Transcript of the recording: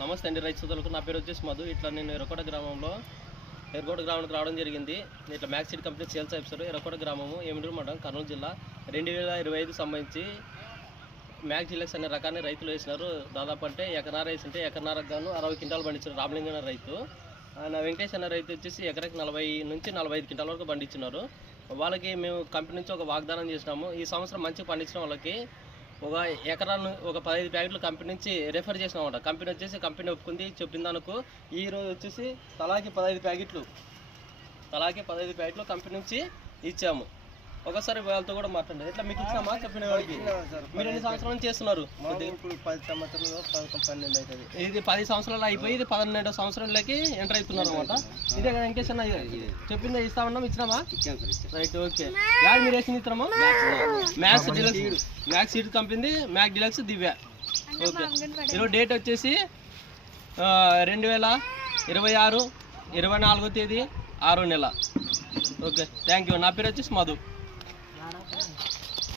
నమస్తే అండి రైతు సోదరులకు. నా పేరు వచ్చేసి మధు. ఇట్లా నేను ఎర్రకోట గ్రామానికి రావడం జరిగింది. ఇట్లా max Seed company sales officer, ఎర్రకోట గ్రామము, ఏమిటూరు మండలం, కర్నూలు జిల్లా. 2025 సంబంధించి మ్యాక్స్ డీలక్స్ అనే రకాన్ని రైతులు వేసినారు. దాదాపు అంటే ఎకరన్నర వేసింటే ఎకరన్నరకు గాను 60 క్వింటాలు పండించారు. రామలింగం అనే రైతు. వెంకటేష్ అనే రైతు వచ్చేసి ఎకరాకి 40 నుంచి 45 క్వింటాల వరకు పండించున్నారు. వాళ్ళకి మేము కంపెనీ నుంచి ఒక వాగ్దానం చేసినాము. ఈ సంవత్సరం మంచిగా పండించిన వాళ్ళకి ఒక ఎకరాన్ని ఒక 15 ప్యాకెట్లు కంపెనీ నుంచి రెఫర్ చేసినామన్నమాట. కంపెనీ ఒప్పుకుంది. చెప్పిన దానికి ఈరోజు వచ్చేసి తలాకి 15 ప్యాకెట్లు కంపెనీ నుంచి ఇచ్చాము. ఒకసారి వాళ్ళతో కూడా మాట్లాడండి. ఎట్లా మీకు ఇచ్చామా చెప్పిన వాడికి? మీరు ఎన్ని సంవత్సరాల నుంచి చేస్తున్నారు? 10 సంవత్సరాలు 12 అవుతుంది. ఇది 10 సంవత్సరాలు అయిపోయి ఇది 12వ సంవత్సరంలోకి ఎంటర్ అవుతున్నారు అనమాట. ఇదే కదా వెంకటేష్ అన్న చెప్పిందే ఇస్తామన్నాం, ఇచ్చినామా? Right, okay. యాడ్ మీరు వేసింది ఇస్తున్నామా? Max Seed company Mac Deluxe Divya. Okay. ఈరోజు డేట్ వచ్చేసి 2026 24వ తేదీ 6వ నెల. Okay, thank you. నా పేరు వచ్చేసి మధు.